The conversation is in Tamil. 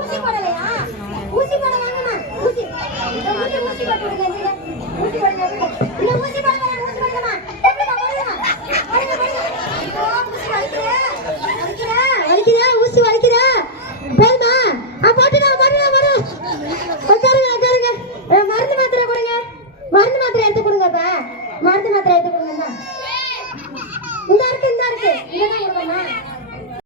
ஊசி போடலையா? ஊசி போட வாங்கம்மா. ஊசி ஊசி போட்டு விடுங்க. ஊசி போடுங்க. இல்ல ஊசி போட வேணாம். ஊசி போடுங்கம்மா. எப்படிடா போடுங்கம்மா? போடுங்க போடுங்க. ஊசி வலிக்குதா? வலிக்குதா? ஊசி வலிக்குதா? போதுமா? போட்டுடா போட்டுடா போடு. உட்காருங்க உட்காருங்க. மருந்து மாத்திரை கொடுங்க. மருந்து மாத்திரை எடுத்து கொடுங்கப்பா. மருந்து மாத்திரை எடுத்து கொடுங்கம்மா. இந்த இருக்கு. இதெல்லாம் கொடுங்கம்மா.